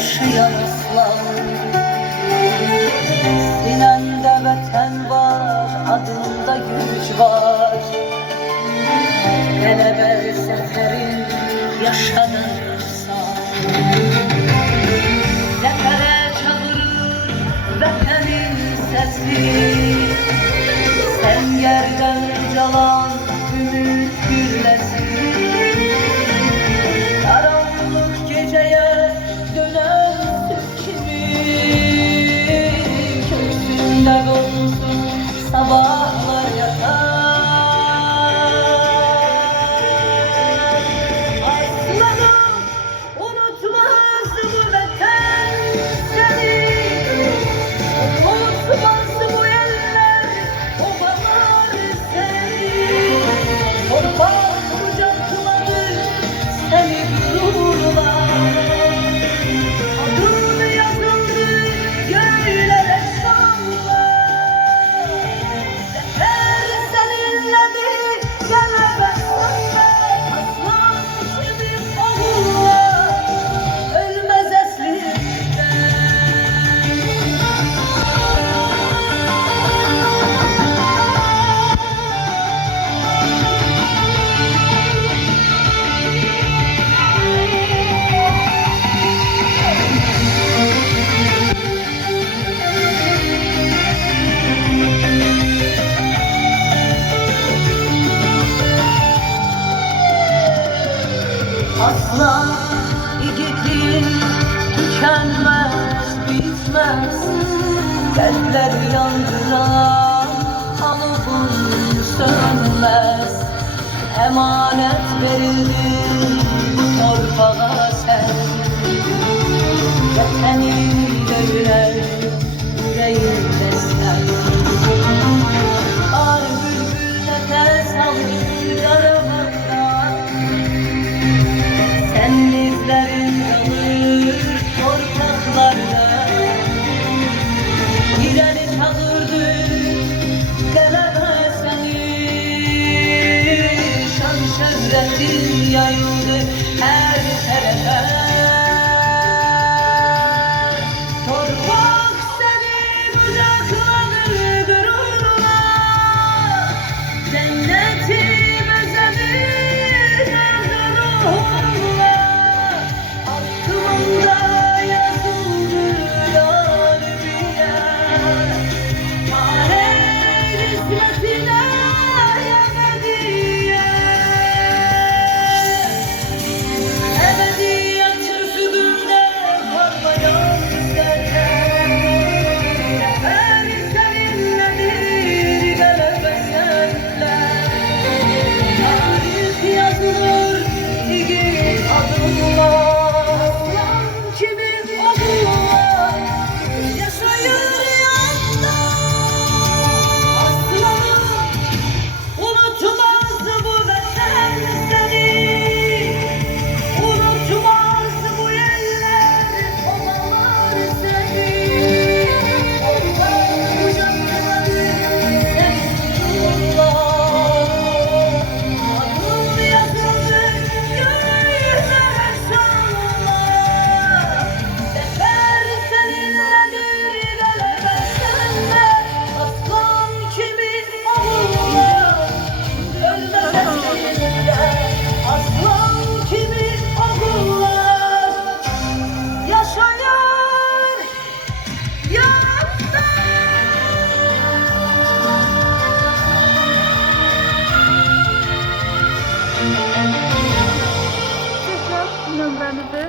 yaşayan aslan. Sinende vətən var, adında güc var. Qələbə zəfərin yaşadan aslan. Zəfərə çağırır vətənin səsi. Sən yerdən ucalan ümid gülləsi. Karanlık geceye dönen kimi köksünde bulsun sabahlar yatar. Aslanım unutmaz bu vətən seni, unutmaz bu eller, obalar seni. Torpaq kucakladı seni gururlar. Adın yazıldı göğlere şanlar. Zafer seninledir gelebe sanlar. Aslan gibi oğullar ölmez eslinden. Aslan yiğitliğin tükenmez, bitmez. Kalpler yandıran alıbın sönmez. Emanet verildi bu torpağa sen. Vətəninlə ürək, ürəyində sən. Ar bülbül nəfəs alır qaravanda. Sen izlerin kalır torpaklarda. Gireni çağırdı qələbə səni. Şan şöhrətin yayıldı hər tərəfə. Torpaq səni qucaqladı qürurla. Cənnətim özəmin ardı ruhumla. Aklımda yazıldı darbiye. Aleyh hizmetine ebediye. Ebediyet üstünde parmayan zaten. Zafer seninledir galebe senle. Tarih yazılır yiğit adınla. Aslan gibi oğullar yaşayır yanında. Aslanım unutmaz bu vətən seni, unutmaz bu eller, obalar seni. Torpaq kucakladı seni gururla. Adın yazıldı göğlere şanlar. Zafer seninledir galebe sende. Aslan kimi oğullar ölmez eslinden. Aslan kimi oğullar yaşayar yanında. Tekrar nömrənizi